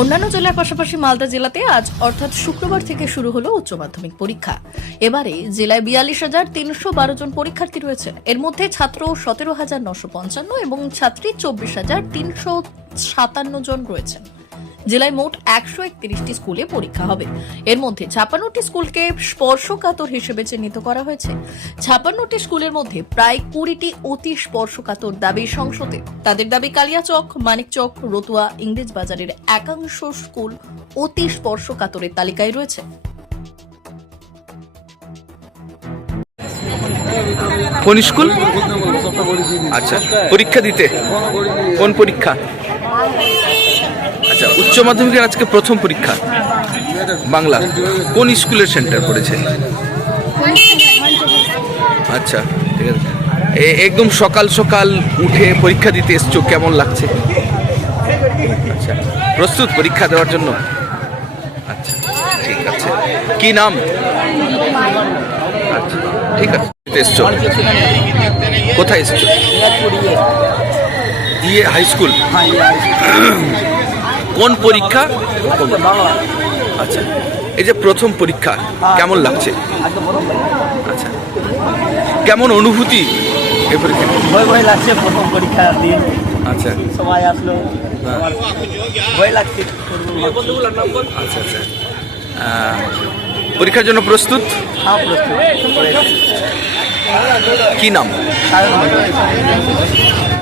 অন্যান্য জেলার পাশাপাশি মালদা জেলাতে আজ অর্থাৎ শুক্রবার থেকে শুরু হলো উচ্চ মাধ্যমিক পরীক্ষা। এবারে জেলায় বিয়াল্লিশ হাজার তিনশো বারো জন পরীক্ষার্থী রয়েছে এর মধ্যে ছাত্র সতেরো হাজার নশো পঞ্চান্ন এবং ছাত্রী চব্বিশ হাজার তিনশো সাতান্ন জন রয়েছেন। জেলায় মোট একশো একত্রিশটি স্কুলে পরীক্ষা হবে। এর মধ্যে ছাপ্পান্নটি স্কুলকে স্পর্শকাতর হিসেবে চিহ্নিত করা হয়েছে। ছাপ্পান্নটি স্কুলের মধ্যে প্রায় কুড়িটি অতি স্পর্শকাতর দাবি সংসদে। তাদের দাবি কালিয়াচক, মানিকচক, রতুয়া ইংরেজ বাজারের একাংশ স্কুল অতি স্পর্শকাতরের তালিকায় রয়েছে। কোন স্কুল? আচ্ছা পরীক্ষা দিতে। কোন পরীক্ষা? আচ্ছা উচ্চ মাধ্যমিকের আজকে প্রথম পরীক্ষা, বাংলা। কোন স্কুলের সেন্টার পড়েছে? আচ্ছা ঠিক আছে। একদম সকাল সকাল উঠে পরীক্ষা দিতে এসছো, কেমন লাগছে? আচ্ছা প্রস্তুত পরীক্ষা দেওয়ার জন্য? আচ্ছা ঠিক আছে। কি নাম? আচ্ছা ঠিক আছে এসছো। কোথায় এসছো? ইয়ে হাই স্কুল। কোন পরীক্ষা? আচ্ছা এই যে প্রথম পরীক্ষা কেমন লাগছে? আচ্ছা কেমন অনুভূতি এই পরীক্ষা ভয় ভয় লাগছে প্রথম পরীক্ষার দিন। আচ্ছা। সবাই আসলো। ভয় লাগছে। আচ্ছা আচ্ছা। পরীক্ষার জন্য প্রস্তুত? হ্যাঁ কি নাম?